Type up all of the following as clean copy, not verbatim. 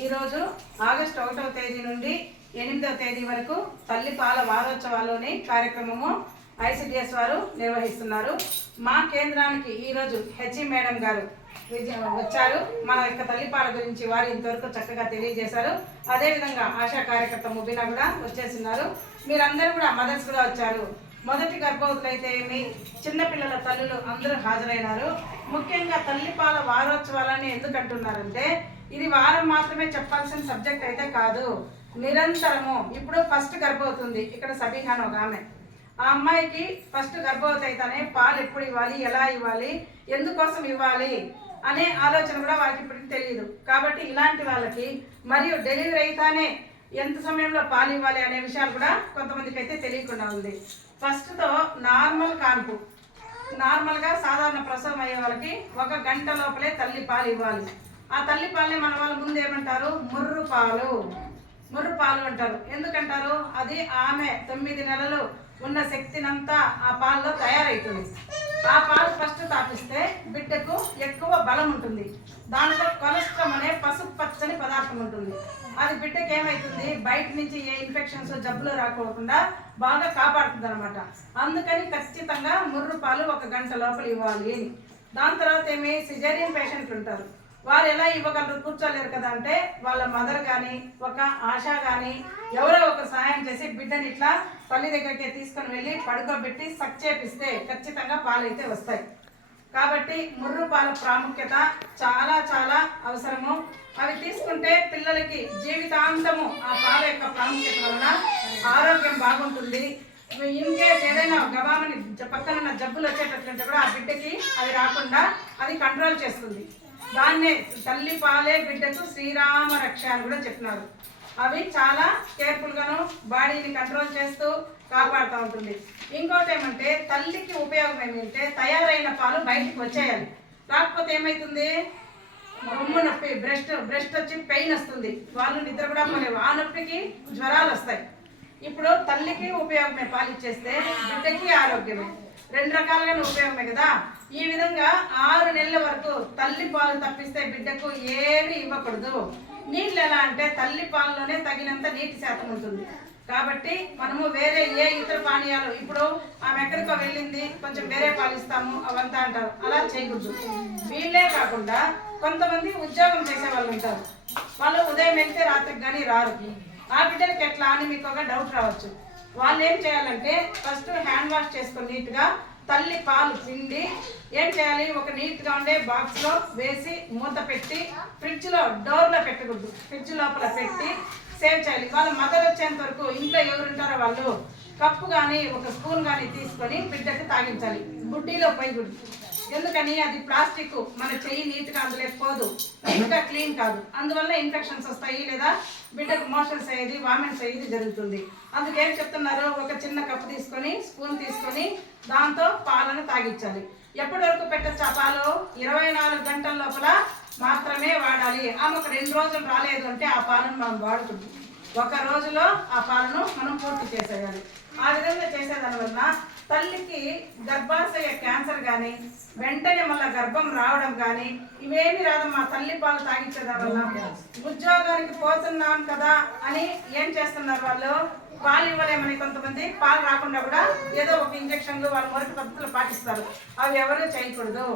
ఈరోజు ఆగస్టు 1వ తేదీ నుండి 8వ తేదీ వరకు తల్లిపాల వారోత్సవాల్లోని కార్యక్రమము ఐసిడిఎస్ వారు నిర్వహిస్తున్నారు. మా కేంద్రానికి ఈరోజు హెచ్ఈ మేడం గారు వచ్చారు. మన యొక్క తల్లిపాల గురించి వారు ఇంతవరకు చక్కగా తెలియజేశారు. అదేవిధంగా ఆశా కార్యకర్త ముబీనా కూడా వచ్చేస్తున్నారు. మీరందరూ కూడా మదర్స్ కూడా వచ్చారు. మొదటి గర్భవతులైతే ఏమి, చిన్నపిల్లల తల్లులు అందరూ హాజరైనారు. ముఖ్యంగా తల్లిపాల వారోత్సవాలని ఎందుకు అంటున్నారంటే ఇది వారం మాత్రమే చెప్పాల్సిన సబ్జెక్ట్ అయితే కాదు, నిరంతరము. ఇప్పుడు ఫస్ట్ గర్భవతుంది ఇక్కడ సబీహాన్ ఒక ఆమె, ఆ అమ్మాయికి ఫస్ట్ గర్భవతి అయితేనే పాలు ఎప్పుడు ఇవ్వాలి, ఎలా ఇవ్వాలి, ఎందుకోసం ఇవ్వాలి అనే ఆలోచన కూడా వాళ్ళకి ఇప్పటికి తెలియదు. కాబట్టి ఇలాంటి వాళ్ళకి మరియు డెలివరీ అయితేనే ఎంత సమయంలో పాలు ఇవ్వాలి అనే విషయాలు కూడా కొంతమందికి అయితే తెలియకుండా ఉంది. ఫస్ట్తో నార్మల్ కాన్పు, నార్మల్గా సాధారణ ప్రసవం అయ్యే వాళ్ళకి 1 గంట లోపలే తల్లి పాలు ఇవ్వాలి. ఆ తల్లి పాలని మన వాళ్ళ ముందు ఏమంటారు, ముర్రు పాలు అంటారు. ఎందుకంటారు, అది ఆమె 9 నెలలు ఉన్న శక్తినంతా ఆ పాలలో తయారవుతుంది. ఆ పాలు ఫస్ట్ తాపిస్తే బిడ్డకు ఎక్కువ బలం ఉంటుంది. దాంట్లో కొలెస్ట్రాల్ అనే పసుపు పచ్చని పదార్థం ఉంటుంది. అది బిడ్డకి ఏమవుతుంది, బయట నుంచి ఏ ఇన్ఫెక్షన్స్ జబ్బులు రాకోకుండా బాగా కాపాడుతుంది అనమాట. అందుకని ఖచ్చితంగా ముర్రు పాలు 1 గంట లోపల ఇవ్వాలి. దాని తర్వాత ఏమి, సిజేరియన్ పేషెంట్లు ఉంటారు. వారు ఎలా ఇవ్వగలరు, కూర్చోలేరు కదా అంటే వాళ్ళ మదర్ కానీ ఒక ఆశా కానీ ఎవరో ఒక సహాయం చేసి బిడ్డని ఇట్లా తల్లి దగ్గరికి తీసుకొని వెళ్ళి పడుకోబెట్టి సక్ చేపిస్తే ఖచ్చితంగా పాలు అయితే వస్తాయి. కాబట్టి ముర్రు పాల ప్రాముఖ్యత చాలా చాలా అవసరము. అవి తీసుకుంటే పిల్లలకి జీవితాంతము ఆ పాల యొక్క ప్రాముఖ్యత వలన ఆరోగ్యం బాగుంటుంది. ఇన్ కేస్ ఏదైనా గబామని పక్కన జబ్బులు వచ్చేటట్లుంటే కూడా ఆ బిడ్డకి అది రాకుండా అది కంట్రోల్ చేస్తుంది. దాన్నే తల్లి పాలే బిడ్డకు శ్రీరామ రక్ష అని కూడా చెప్తున్నారు. అవి చాలా కేర్ఫుల్గాను బాడీని కంట్రోల్ చేస్తూ కాపాడుతూ ఉంటుంది. ఇంకోటి ఏమంటే తల్లికి ఉపయోగం ఏమంటే తయారైన పాలు బయటికి వచ్చేయాలి. కాకపోతే ఏమవుతుంది, రొమ్ము నొప్పి, బ్రెస్ట్ వచ్చి పెయిన్ వస్తుంది, వాళ్ళు నిద్ర కూడా పోలేవు, ఆ నొప్పికి జ్వరాలు వస్తాయి. ఇప్పుడు తల్లికి ఉపయోగమే పాలు ఇచ్చేస్తే బిడ్డకి ఆరోగ్యమే, 2 రకాలుగా ఉపయోగమే కదా. ఈ విధంగా 6 నెలల వరకు తల్లి పాలు తప్పిస్తే బిడ్డకు ఏమి ఇవ్వకూడదు. నీళ్ళు ఎలా అంటే తల్లి పాలలోనే తగినంత నీటి శాతం ఉంటుంది. కాబట్టి మనము వేరే ఏ ఇతర పానీయాలు, ఇప్పుడు ఆమె ఎక్కడికో వెళ్ళింది కొంచెం వేరే పాలు ఇస్తాము అవంతా అంటారు, అలా చేయకూడదు. వీళ్ళే కాకుండా కొంతమంది ఉద్యోగం చేసే వాళ్ళు ఉంటారు. వాళ్ళు ఉదయం వెళ్తే రాత్రికి కానీ రారు. ఆ బిడ్డలకి ఎట్లా అని మీకు ఒక డౌట్ రావచ్చు. వాళ్ళు ఏం చేయాలంటే ఫస్ట్ హ్యాండ్ వాష్ చేసుకొని నీట్గా తల్లి పాలు పిండి ఏం చేయాలి, ఒక నీట్గా ఉండే బాక్స్లో వేసి మూత పెట్టి ఫ్రిడ్జ్లో డోర్లో పెట్టకూడదు, ఫ్రిడ్జ్ లోపల పెట్టి సేవ్ చేయాలి. వాళ్ళ మదర్ వచ్చేంత వరకు ఇంట్లో ఎవరుంటారో వాళ్ళు కప్పు కానీ ఒక స్పూన్ కానీ తీసుకొని బిడ్డకి తాగించాలి. బుడ్డీలో పోయకూడదు. ఎందుకని, అది ప్లాస్టిక్, మన చెయ్యి నీట్గా అందులోకి పోదు, ఇంకా క్లీన్ కాదు. అందువల్ల ఇన్ఫెక్షన్స్ వస్తాయి, లేదా బిడ్డకు మోషన్స్ అయ్యేది, వామిట్స్ అయ్యేది జరుగుతుంది. అందుకేం చెప్తున్నారు, ఒక చిన్న కప్పు తీసుకొని స్పూన్ తీసుకొని దాంతో పాలను తాగించాలి. ఎప్పటి వరకు పెట్టచ్చు ఆ పాలు, 24 గంటల లోపల మాత్రమే వాడాలి. ఆమె ఒక 2 రోజులు రాలేదు అంటే ఆ పాలను మనం వాడుతుంది. 1 రోజులో ఆ పాలను మనం పూర్తి చేసేయాలి. ఆ విధంగా చేసేదాని వల్ల తల్లికి గర్భాశయ క్యాన్సర్ కానీ వెంటనే మళ్ళీ గర్భం రావడం కానీ ఇవేమి రాదమ్మా తల్లి పాలు తాగించేదాని వల్ల. ఉద్యోగానికి పోతున్నాం కదా అని ఏం చేస్తున్నారు, వాళ్ళు పాలు ఇవ్వలేమని కొంతమంది పాలు రాకుండా కూడా ఏదో ఒక ఇంజక్షన్లు వాళ్ళ మొదటి పద్ధతులు పాటిస్తారు. అవి ఎవరూ చేయకూడదు.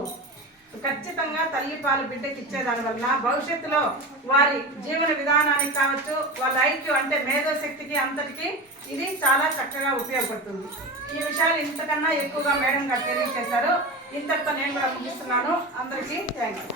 ఖచ్చితంగా తల్లి పాలు బిడ్డకి ఇచ్చేదాని వల్ల భవిష్యత్తులో వారి జీవన విధానానికి కావచ్చు, వాళ్ళ ఐక్యూ అంటే మేధోశక్తికి అంతటికి ఇది చాలా చక్కగా ఉపయోగపడుతుంది. ఈ విషయాలు ఇంతకన్నా ఎక్కువగా మేడం గారు తెలియజేశారు. ఇంతటితో నేను కూడా ముగిస్తున్నాను. అందరికీ థ్యాంక్ యూ.